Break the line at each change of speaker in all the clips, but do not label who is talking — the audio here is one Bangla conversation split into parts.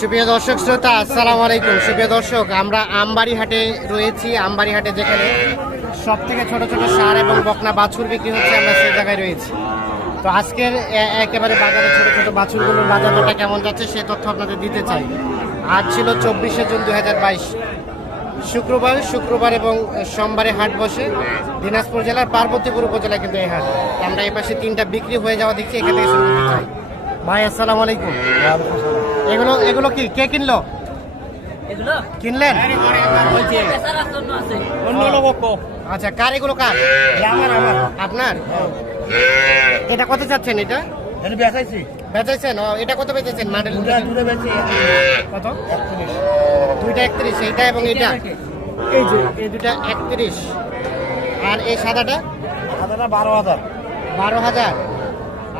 সুপ্রিয় দর্শক, শ্রোতা, আসসালামু আলাইকুম। সুপ্রিয় দর্শক, আমরা আমবাড়ি হাটে রয়েছি। আমবাড়ি হাটে যেখানে সব থেকে ছোট ছোট সার এবং বকনা বাছুর বিক্রি হচ্ছে, আমরা সেই জায়গায় রয়েছি। তো আজকের একেবারে বাজারে ছোট ছোট বাছুরগুলোর বাজারটা কেমন যাচ্ছে, সে তথ্য আপনাদের দিতে চাই। আজ ছিল চব্বিশে জুন দু হাজার বাইশ। শুক্রবার শুক্রবার এবং সোমবারে হাট বসে। দিনাজপুর জেলার পার্বতীপুর উপজেলায় কিন্তু এই হাট। আমরা এই পাশে তিনটা বিক্রি হয়ে যাওয়া দেখছি, এখান শুরু চাই। ভাই, আসসালামু আলাইকুম। এগুলো এগুলো কি? কে কিনলো?
এগুলো?
কিনলেন? আচ্ছা কার এগুলো কার? আমার আমার। আপনার? এটা কত চাচ্ছেন এটা? বেচাইছেন? ও, এটা কত বেচেছেন? মডেল কত? দুইটা একত্রিশ। এইটা এবং এটা এই যে এই দুটা একত্রিশ। আর এই সাদাটা?
বারো হাজার।
বারো হাজার।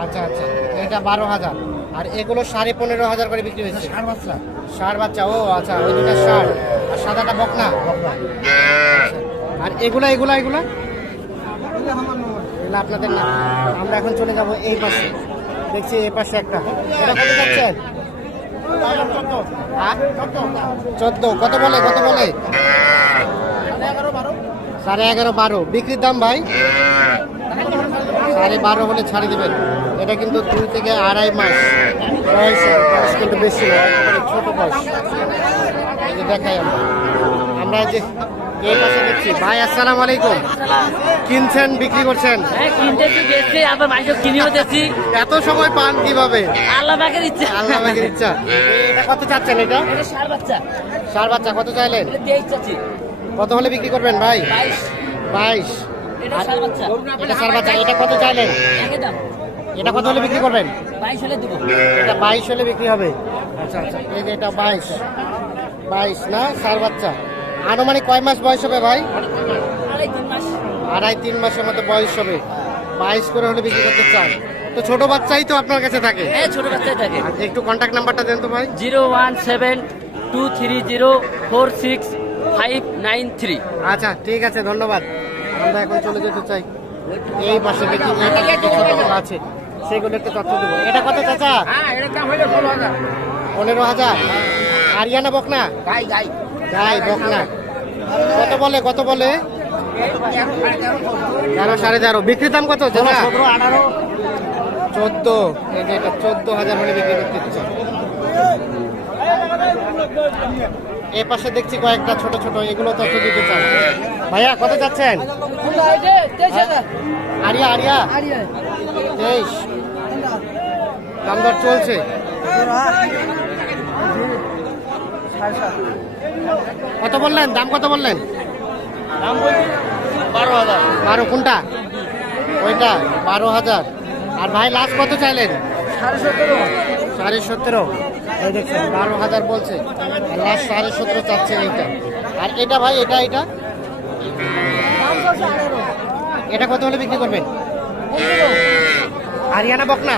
আচ্ছা আচ্ছা। এটা বারো হাজার। আর এগুলো সাড়ে পনেরো হাজার করে বিক্রি হয়েছে।
ষাট বাচ্চা?
ষাট বাচ্চা ও আচ্ছা ওই দুটা ষাট আর সাদাটা বকনা? আচ্ছা। আর এগুলা এগুলা এগুলা? এগুলো আপনাদের না। আমরা এখন চলে যাব এই পাশে। দেখছি এই পাশে একটা। এটা কত যাচ্ছেন? চোদ্দ। কত বলে কত বলে? সাড়ে এগারো বারো। বিক্রির দাম ভাই? সাড়ে বারো হলে ছাড়ে দেবেন। এটা কিন্তু দুই থেকে আড়াই মাস কিন্তু বেশি না ছোট বয়স। এই যে দেখাই আমরা। আমরা যে এই পাশে দেখছি। ভাই আসসালামু আলাইকুম। কিনছেন বিক্রি করছেন?
হ্যাঁ
এত সময় পান কীভাবে?
আল্লাহ পাকের ইচ্ছা।
আল্লাহ পাকের ইচ্ছা। এটা কত চাচ্ছেন এটা?
এটা সার বাচ্চা।
সার বাচ্চা কত চাইলেন? কত হলে বিক্রি করবেন ভাই?
বাইশ। এটা সার বাচ্চা।
কত চাইলেন? এটা কত হলে বিক্রি করবেন?
বাইশ হলে দেবো।
এটা বাইশ হলে বিক্রি হবে? আচ্ছা আচ্ছা। এই যে এটা বাইশ। বাইশ না? সার বাচ্চা। আনুমানিক কয় মাস বয়স হবে ভাই?
আড়াই তিন মাস।
আড়াই তিন মাসের মতো বয়স হবে। বাইশ করে হলে বিক্রি করতে চান। তো ছোট বাচ্চাই তো আপনার কাছে থাকে।
হ্যাঁ ছোট বাচ্চাই থাকে।
একটু কন্ট্যাক্ট নাম্বারটা দেন তো ভাই।
Zero one seven two three zero four six five nine three.
আচ্ছা ঠিক আছে ধন্যবাদ। আমরা এখন চলে যেতে চাই। এই পাশে দেখি আছে। সেগুলো একটু তথ্য দেবো। এটা কত চাচা?
হ্যাঁ
পনেরো হাজার? আরিয়ানা বকনা?
গাই
বকনা। কত বলে কত বলে? তেরো সাড়ে তেরো। বিক্রির দাম কত
সতেরো
চোদ্দ। এটা চোদ্দ হাজার হলে বিক্রি করতে দিচ্ছে। এ পাশে দেখছি কয়েকটা ছোট ছোট এগুলো তথ্য দিতে চান ভাইয়া কত যাচ্ছেন? আরিয়া আরিয়া। তেইশ। দাম দর চলছে। কত বললেন? দাম কত বললেন?
বারো হাজার।
বারো কোনটা? ওইটা বারো হাজার। আর ভাই লাস্ট কত চাইলেন?
সাড়ে সতেরো।
সাড়ে সতেরো। এই দেখছেন বারো হাজার বলছে। আর লাস্ট সাড়ে সতেরো চাচ্ছে এইটা। আর এটা ভাই এটা এটা? এটা কত হলে বিক্রি করবেন? আরিয়ানা বকনা?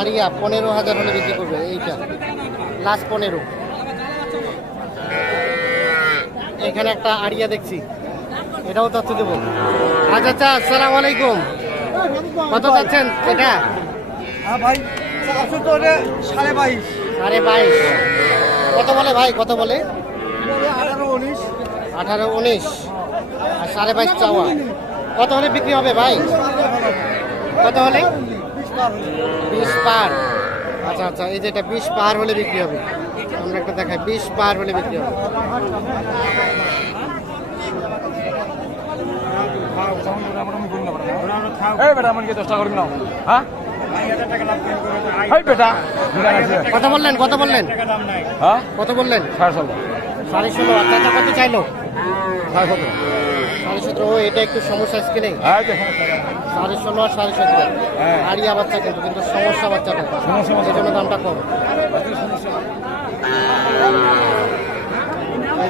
আরিয়া পনেরো হাজার হলে বিক্রি করবে এইটা। লাস্ট পনেরো। এখানে একটা আরিয়া দেখছি। এটাও তথ্য দেবো। আচ্ছা আচ্ছা আসসালামু আলাইকুম। কত যাচ্ছেন এটা?
হ্যাঁ ভাই সাড়ে বাইশ।
সাড়ে বাইশ। কত বলে ভাই কত বলে?
আঠারো উনিশ।
আঠারো উনিশ। আর সাড়ে বাইশ চাওয়া। কত হলে বিক্রি হবে ভাই? কত হলে? বিশ পার। আচ্ছা আচ্ছা এই যে এটা বিশ পার হলে বিক্রি হবে। আমরা একটা দেখাই বিশ পার হলে বিক্রি হবে।
হ্যাঁ?
কত বললেন কত বললেন?
হ্যাঁ?
কত বললেন?
সাড়ে ষোলো।
সাড়ে ষোলো আচ্ছা আচ্ছা কত চাইলো?
সাড়ে সতেরো।
সাড়ে সতেরো ও এটা একটু সমস্যা
হ্যাঁ
সাড়ে ষোলো আর সাড়ে সতেরো।
হ্যাঁ।
আরিয়া বাচ্চা কিন্তু কিন্তু সমস্যা বাচ্চাটা
সমস্যা
জন্য দামটা কম।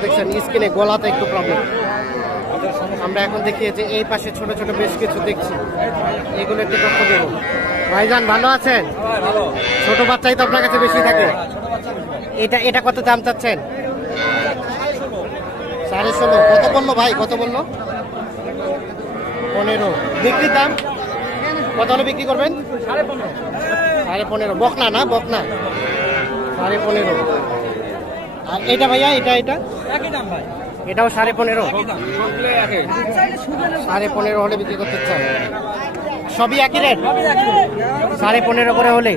দেখছেন স্কিনে গলাতে একটু প্রবলেম আমরা এখন দেখি যে এই পাশে ছোট ছোট বেশ কিছু দেখছি। এগুলো একটু তথ্য দেবো। ভাইজান ভালো আছেন? ছোট বাচ্চাই তো আপনার কাছে বেশি থাকে। এটা এটা কত দাম চাচ্ছেন? ষোলো। কত বলল ভাই? কত বলল? পনেরো। বিক্রির দাম? কত হলে বিক্রি করবেন? সাড়ে পনেরো। বকনা না? বকনা? সাড়ে পনেরো। আর এটা ভাইয়া এটা এটা? এটাও সাড়ে পনেরো। সাড়ে পনেরো হলে বিক্রি করতে চাই সবই একই রেট সাড়ে পনেরো করে হলে?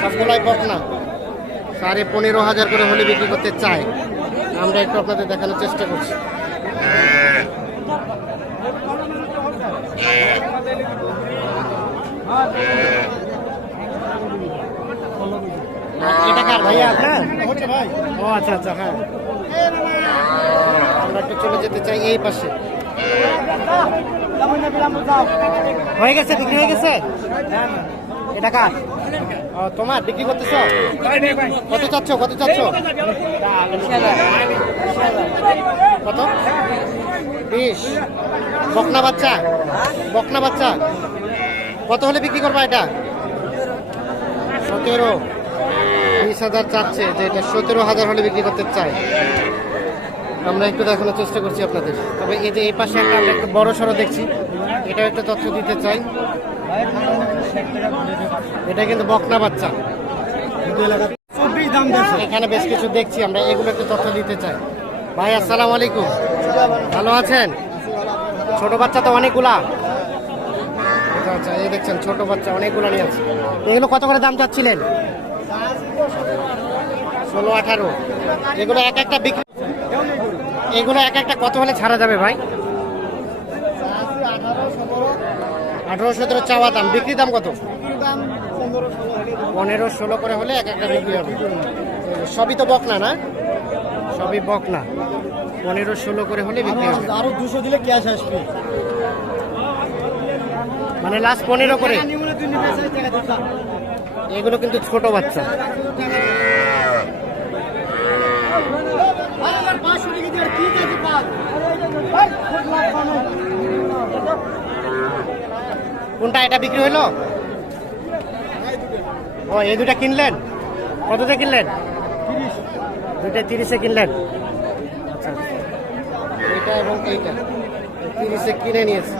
সবগুলাই বকনা। সাড়ে পনেরো হাজার করে হলে বিক্রি করতে চাই আমরা একটু আপনাদের দেখানোর চেষ্টা করছি। এটা কার, ভাইয়া ও আচ্ছা আচ্ছা হ্যাঁ। আমরা একটু চলে যেতে চাই এই পাশে। হয়ে গেছে হয়ে গেছে? এটা কার? তোমার বিক্রি করতেছো? কত চাচ্ছ কত চাচ্ছ? কত? বিশ। বকনা বাচ্চা বকনা বাচ্চা। কত হলে বিক্রি করবা এটা? সতেরো। বিশ হাজার চাচ্ছে, যে এটা সতেরো হাজার হলে বিক্রি করতে চাই আমরা একটু দেখানোর চেষ্টা করছি আপনাদের। তবে এই যে এই পাশে একটা আমরা একটু বড় সড়ো দেখছি। এটাও একটা তথ্য দিতে চাই। এটা কিন্তু বকনা বাচ্চা। এখানে বেশ কিছু দেখছি, আমরা এগুলো একটু তথ্য দিতে চাই। ভাই, আসসালাম আলাইকুম। ভালো আছেন? ছোট বাচ্চা তো অনেকগুলা। আচ্ছা এই দেখছেন, ছোট বাচ্চা অনেকগুলো নিয়ে আছে এগুলো কত করে দাম চাচ্ছিলেন? ষোলো, আঠারো। এগুলো এক একটা বিক্রি এগুলো এক একটা কত হলে ছাড়া যাবে ভাই? আঠারো সতেরো চাওয়া দাম। বিক্রি দাম কত? পনেরো ষোলো করে হলে এক একটা বিক্রি হবে। সবই তো বকনা না? সবই বকনা। পনেরো ষোলো করে হলে বিক্রি হবে।
আরও দুশো দিলে ক্যাশ আসবে।
মানে লাস্ট পনেরো করে। এগুলো কিন্তু ছোট বাচ্চা। কোনটা এটা বিক্রি হইল ও, এই দুটা কিনলেন? কততে কিনলেন? দুটা তিরিশে কিনলেন। আচ্ছা আচ্ছা। তিরিশে কিনে নিয়েছে।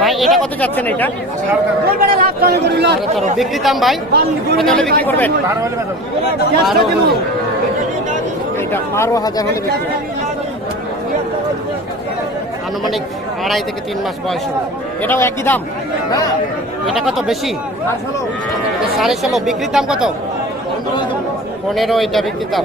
ভাই এটা কত যাচ্ছেন এটা? বিক্রি দাম ভাই কত হলে বিক্রি করবেন? এটা বারো হাজার হলে বিক্রি। আনুমানিক আড়াই থেকে তিন মাস বয়স এটাও একই দাম? এটা কত বেশি? সাড়ে ষোলো। বিক্রির দাম কত? পনেরো এটা বিক্রির দাম।